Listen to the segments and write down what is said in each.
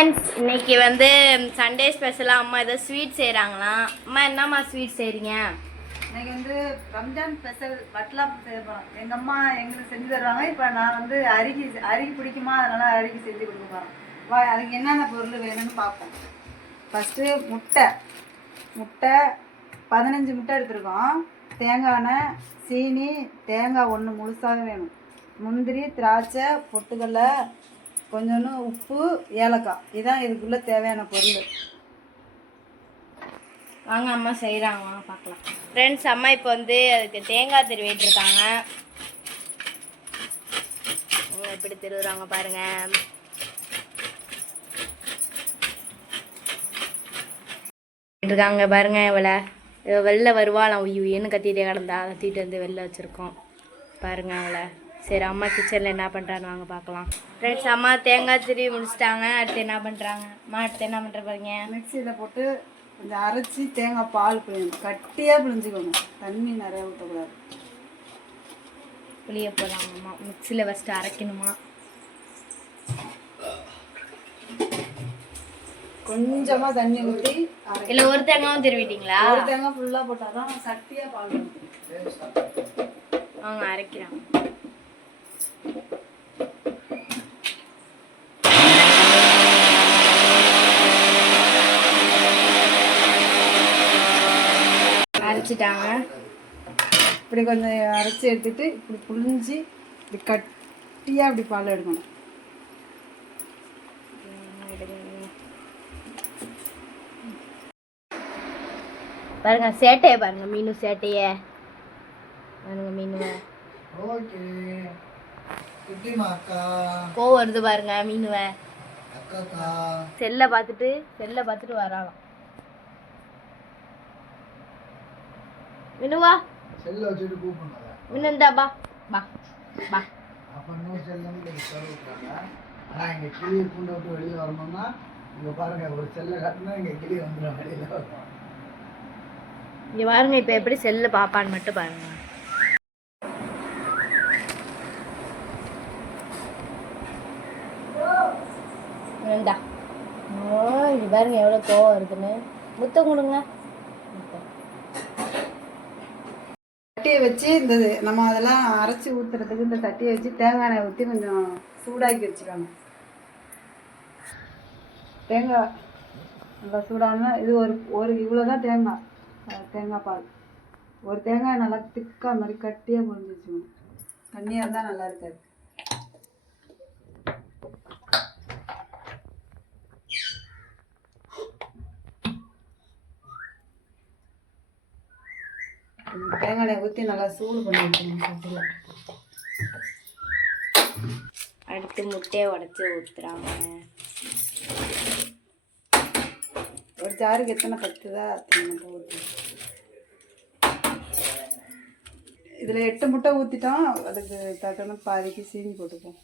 இன்னைக்கு வந்து சண்டே ஸ்பெஷலாக அம்மா ஏதோ ஸ்வீட் செய்கிறாங்களாம். அம்மா என்னம்மா ஸ்வீட் செய்கிறீங்க? இன்னைக்கு வந்து ரம்ஜான் ஸ்பெஷல் வட்லாம் செய்ய போகிறோம். எங்கள் அம்மா எங்களுக்கு செஞ்சு தருவாங்க. இப்போ நான் வந்து அரிக்கி பிடிக்குமா, அதனால் அரிக்கி செஞ்சு கொடுக்க போகிறோம். அதுக்கு என்னென்ன பொருள் வேணும்னு பார்ப்போம். ஃபஸ்ட்டு முட்டை 15 முட்டை எடுத்துருக்கோம். தேங்காய் எண்ணெய், சீனி, தேங்காய் 1 முழுசாக வேணும். முந்திரி, திராட்சை, பொட்டுக்கடலை, கொஞ்சோண்டு உப்பு, ஏலக்காய். இதுதான் இதுக்குள்ளே தேவையான பொருள். வாங்க அம்மா செய்கிறாங்க, வாங்க பார்க்கலாம். ஃப்ரெண்ட்ஸ், அம்மா இப்போ வந்து அதுக்கு தேங்காய் திருவிட்டுருக்காங்க. எப்படி திருவுறாங்க பாருங்க. இருக்காங்க பாருங்க. இவளை வெளில வருவாளாம், உயின்னு கத்திட்டே கிடந்தா, கத்திட்டு வந்து வெளில வச்சுருக்கோம் பாருங்க அவளை. சரி, அம்மா கிச்சனில் என்ன பண்ணுறான்னு வாங்க பார்க்கலாம். ஃப்ரெண்ட்ஸ், அம்மா தேங்காய் திருவி முடிச்சிட்டாங்க. அடுத்து என்ன பண்ணுறாங்க? அம்மா அடுத்து என்ன பண்ணுற பாருங்க. மிக்சியில் போட்டு கொஞ்சம் அரைச்சி தேங்காய் பால் பிழியணும். கட்டியாக பிழிஞ்சிக்கணும், தண்ணி நிறையா ஊற்றக்கூடாது. புளிய போடலாமாம்மா. மிக்சியில் ஃபஸ்ட்டு அரைக்கணுமா? கொஞ்சமாக தண்ணி ஊற்றி இல்லை ஒரு தேங்காயும் திருவிட்டீங்களா? ஒரு தேங்காய் ஃபுல்லாக போட்டால் தான் சட்டியாக பால் அவங்க அரைக்கிறாங்க. அரைச்சிட்டாங்க. இப்படி கொஞ்சம் அரைச்சி எடுத்துட்டு இப்படி புழிஞ்சி இப்படி கட்டியாக இப்படி பால் எடுக்கணும். பாருங்க சேட்டையை பாருங்க, மீனு சேட்டைய பாருங்க. மீனுவை கோவம் வருது பாருங்க. மீனுவை செல்லை பார்த்துட்டு வராலாம். மீனுவா செல்ல வச்சுட்டு கூப்பிடுங்க. மீனுந்தா பா பா பா. அப்போ இன்னும் செல்லம் சொல்லிவிட்டாங்க. ஆனால் எங்கள் கிளியை பூண்டை விட்டு வெளியே வரணும்னா இங்கே பாருங்கள், ஒரு செல்லை காட்டினா எங்கள் கிளியை வந்துடும் வெளியில் வரணும். இங்கே பாருங்க, இப்போ எப்படி செல்லு பாப்பான்னு மட்டும் பாருங்க. வேண்டா. இங்கே பாருங்க எவ்வளோ கோவம் இருக்குன்னு. முத்தம் கொடுங்க. சட்டியை வச்சு இந்த நம்ம அதெல்லாம் அரைச்சி ஊற்றுறதுக்கு இந்த சட்டியை வச்சு தேங்காய் எண்ணெய் ஊற்றி கொஞ்சம் சூடாக்கி வச்சுக்கோங்க. தேங்காய் நல்லா சூடானா இது ஒரு இவ்வளோ தான் தேங்காய் பால். ஒரு தேங்காய் நல்லா திக்காக மாதிரி கட்டியாக புழிஞ்சு வச்சுக்கணும். தண்ணியாக இருந்தால் நல்லா இருக்காது. தேங்காய் எண்ணெய் ஊற்றி நல்லா சூடு பண்ணி வச்சுக்கணும் சட்டியில். அடுத்து முட்டையை உடச்சி ஊற்றுறாங்க. ஒரு ஜாருக்கு எத்தனை பத்துதா அத்தனை போட்டு இதில் 8 முட்டை ஊற்றிட்டோம். அதுக்கு தக்கன பாதிக்கு சீனி போட்டுப்போம்.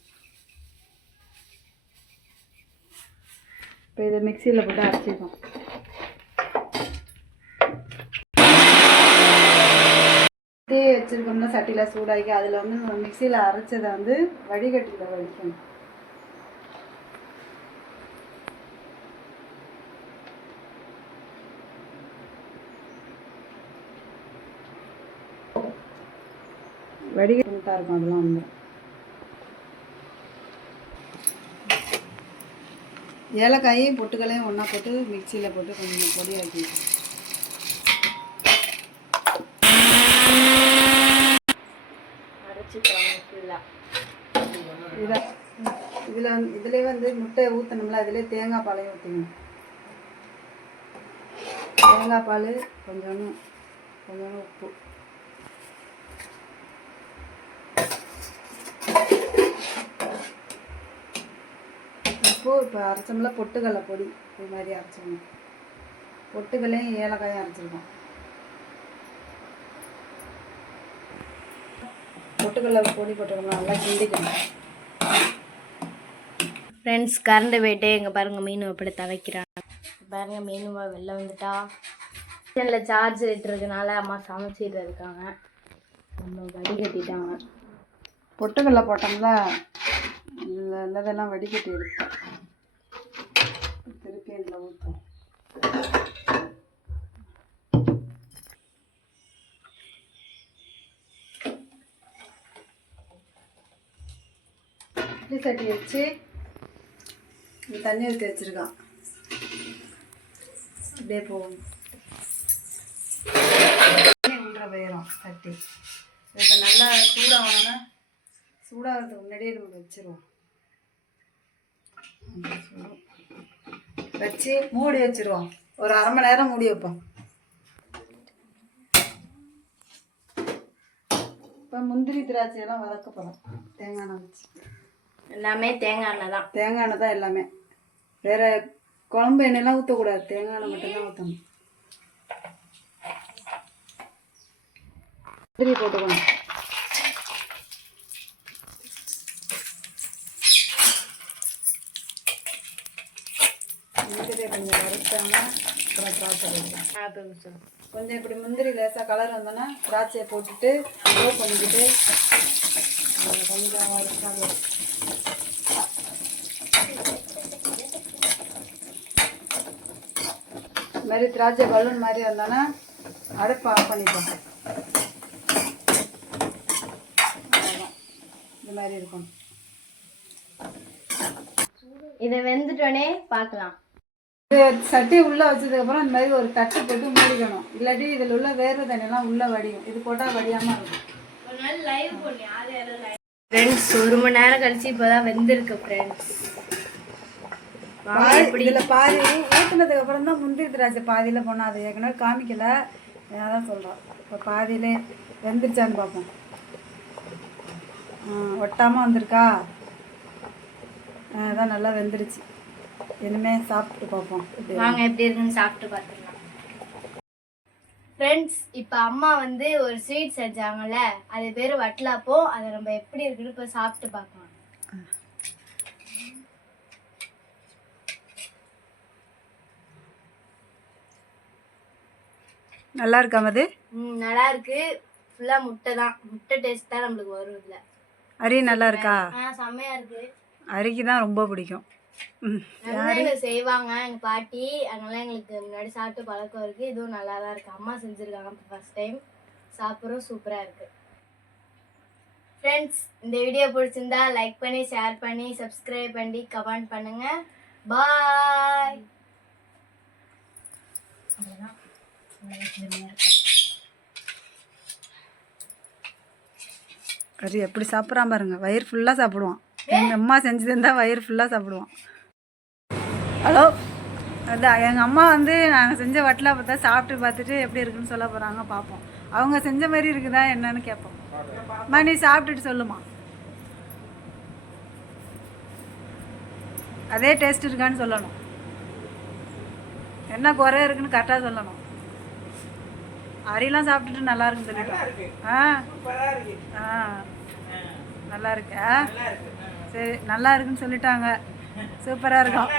இப்போ இதை மிக்சியில் போட்டு அரைச்சிப்போம். வச்சுருக்கோம்னா சட்டியில் சூடாக்கி அதில் வந்து நம்ம மிக்சியில் அரைச்சதை வந்து வடிகட்டியில் வடிக்கணும். வடிகட்டா இருக்கும், அதெல்லாம் வந்து ஏலக்காயும் பொட்டுக்களையும் ஒன்றா போட்டு மிக்சியில் போட்டு கொஞ்சம் பொடியாக்கி இதில் வந்து முட்டையை ஊற்றணும்ல, அதிலே தேங்காய் பாலையும் ஊற்றிக்கணும். தேங்காய் பால், கொஞ்சோண்டு உப்பு. இப்போ அரைச்சோம்ல பொட்டுக்கடலை பொடி, இது மாதிரி அரைச்சிக்கணும். பொட்டுக்கல்லையும் ஏலக்காயும் அரைச்சிருக்கோம். பொட்டுக்கடலை பொடி போட்டுக்கணும், நல்லா கிண்டிக்கணும். ஃப்ரெண்ட்ஸ், கரண்ட் போயிட்டு எங்கே பாருங்கள் மீன் எப்படி துவைக்கிறாங்க பாருங்கள். மீனுவா வெளில வந்துட்டா. கிச்சனில் சார்ஜ் இருக்கிறதுனால அம்மா சமைச்சிட்டு இருக்காங்க. நம்ம வடிகட்டிட்டாங்க. பொட்டுக்கடலை போட்டோம்ல, நல்லதெல்லாம் வடிகட்டி எடுத்தோம். இதில் ஊற்றும். இட்லி சட்டி வச்சு இந்த தண்ணி ஊற்றி வச்சுருக்கான். அப்படியே போகும் உள்ள போயிடும் சட்டி. இப்போ நல்லா சூடாகணும்னா சூடாகிறதுக்கு முன்னாடியே நம்ம வச்சுருவோம். வச்சு மூடி வச்சுருவோம். ஒரு அரை மணி நேரம் மூடி வைப்போம். இப்போ முந்திரி திராட்சையெல்லாம் வதக்க போகிறோம். தேங்காய் எண்ணெய் வச்சு எல்லாமே தேங்காய் எண்ணெய் தான். தேங்காய் எண்ணெய் தான் எல்லாமே. வேறு குழம்பு எண்ணெயெல்லாம் ஊற்றக்கூடாது. தேங்காய் எண்ணெய் மட்டும்தான் ஊற்றணும். முந்திரி போட்டுக்கணும். முந்திரியை கொஞ்சம் வறுத்தாங்கன்னா அப்புறம் திராட்சை போட்டுக்கலாம். கொஞ்சம் இப்படி முந்திரி லேசாக கலர் வந்தோன்னா திராட்சையை போட்டுட்டு லோ பண்ணிக்கிட்டு கொஞ்சம் வறுத்தாங்க. இது மாதிரி திராட்சை பலூன் மாதிரி வந்தோன்னா அடுப்பு ஆஃப் பண்ணிப்போம். இந்த மாதிரி இருக்கும். இதை வெந்துட்டோடனே பார்க்கலாம். இது சட்டி உள்ளே வச்சதுக்கப்புறம் இந்த மாதிரி ஒரு தட்டு போட்டு மூடிக்கணும். இல்லாட்டி இதில் உள்ள வேறு தண்ணியெல்லாம் உள்ளே வடியும். இது போட்டால் வடியாமல் இருக்கும். ஃப்ரெண்ட்ஸ் 1 மணி நேரம் கழிச்சு இப்போதான் வெந்திருக்கு ஃப்ரெண்ட்ஸ். இதில் பாதி ஊற்றுனதுக்கு அப்புறம் தான் முந்திரி திராட்சை பாதியில் போனால் அது ஏற்கனவே காமிக்கலை. அதான் சொல்கிறோம். இப்போ பாதியிலே வெந்துருச்சான்னு பார்ப்போம். ஒட்டாமல் வந்திருக்கா? அதான் நல்லா வெந்துருச்சு. இனிமேல் சாப்பிட்டு பார்ப்போம். வாங்க எப்படி இருக்குன்னு சாப்பிட்டு பார்த்துக்கலாம். ஃப்ரெண்ட்ஸ் இப்போ அம்மா வந்து ஒரு ஸ்வீட் செஞ்சாங்கல்ல, அது பேர் வட்டலாப்போ. அதை நம்ம எப்படி இருக்குன்னு இப்போ சாப்பிட்டு பார்க்கலாம். நல்லா இருக்காம அது? நல்லா இருக்கு. ஃபுல்லாக முட்டை தான். முட்டை டேஸ்ட் தான் நம்மளுக்கு வரும். இதில் அரி நல்லா இருக்கா? செம்மையா இருக்கு. அரிக்கு தான் ரொம்ப பிடிக்கும். செய்வாங்க எங்க பாட்டி. அதனால எங்களுக்கு முன்னாடி சாப்பிட்டு பழக்கம் இருக்கு. இதுவும் நல்லா தான் இருக்கு. அம்மா செஞ்சிருக்காங்க ஃபர்ஸ்ட் டைம் சாப்பிட்றோம். சூப்பரா இருக்கு. ஃப்ரெண்ட்ஸ் இந்த வீடியோ பிடிச்சிருந்தா லைக் பண்ணி ஷேர் பண்ணி சப்ஸ்கிரைப் பண்ணி கமெண்ட் பண்ணுங்க. பாய். கறி எப்படி சாப்பிட்றான் பாருங்க. வயிறு ஃபுல்லாக சாப்பிடுவான். எங்கள் அம்மா செஞ்சது இருந்தால் வயிறு ஃபுல்லாக சாப்பிடுவான். ஹலோ, அதான் எங்கள் அம்மா வந்து நாங்கள் செஞ்ச வட்டலா பார்த்தா சாப்பிட்டு பார்த்துட்டு எப்படி இருக்குன்னு சொல்ல போகிறாங்க. பார்ப்போம். அவங்க செஞ்ச மாதிரி இருக்குதா என்னன்னு கேட்போம். அம்மா நீ சாப்பிட்டுட்டு சொல்லுமா, அதே டேஸ்ட் இருக்கான்னு சொல்லணும். என்ன குறை இருக்குன்னு கரெக்டாக சொல்லணும். அரியெல்லாம் சாப்பிட்டுட்டு நல்லா இருக்குன்னு சொல்லிட்டோம். நல்லா இருக்கு. சரி நல்லா இருக்குன்னு சொல்லிட்டாங்க. சூப்பராக இருக்கும்.